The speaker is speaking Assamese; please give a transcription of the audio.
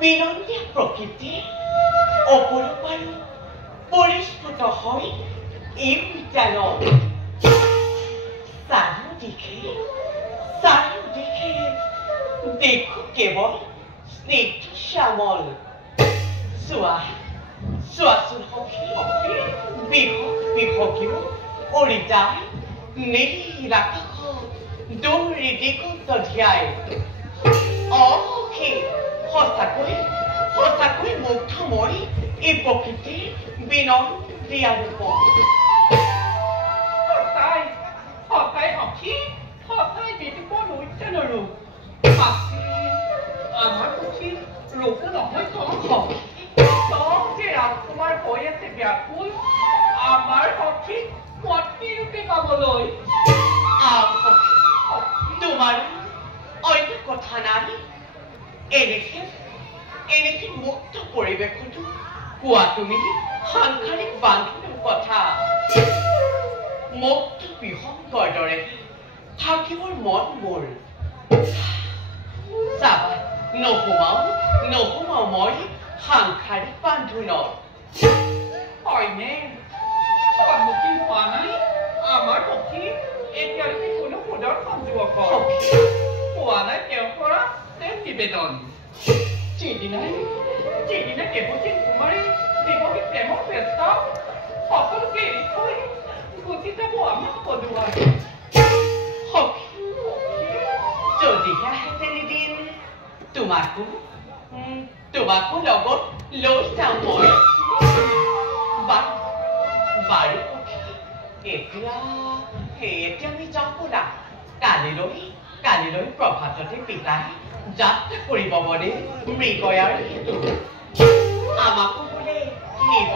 বিনন্দীয়া প্ৰকৃতি অপৰূপ আৰু পৰিস্ফুট হয় এই উদ্যানত চাৰিওদিশে দেখো কেৱল স্নিগ্ধ শ্যামল চোৱাচোন সখী বিহকিও অৰিতাই নীল আকাশত দৌৰি দিগন্ত ধ্যায় সখী সঁচাকৈ মুগ্ধময় এই প্ৰকৃতিৰ বিনন্দীয়া ৰূপ সঁচাই সখী সঁচাই বিৰূপৰ উদ্যান ৰূপ আমাৰ সখী ৰূপ নহয় তম যে ৰাজকুমাৰ হৈ আছে ব্যাকুল আমাৰ সখী পত্নী ৰূপে পাবলৈ তোমাৰ অন্য কথা নাই এনেকে মুক্ত পৰিৱেশতো কোৱা তুমি সাংসাৰিক বান্ধোনৰ কথা মুক্ত বিহংগৰ দৰে থাকিবৰ মন মোৰ চাবা নহুমাও মই সাংসাৰিক বান্ধোনত হয়নে সন্মুখীন হোৱা নাই আমাৰ সখী এতিয়ালৈকে কোনো সুদৰ্শন যুৱক পোৱা নাই তেওঁৰ পৰা নিবেদন যিদিনাই দেৱতী কুমাৰী দেৱকী প্ৰেমৰ ব্যস্ত সকলোকে এৰি থৈ গুচি যাব আমাক পদুৱাই যদিহে আহেতেন এদিন তোমাকো লগত লৈ যাওঁ মই বাৰু এতিয়া আমি যাওঁ ব'লা কালিলৈ প্ৰভাততে পিতাই যাত্ৰা কৰিব বনে মৃগয়াৰ আমাকো বোলে নিব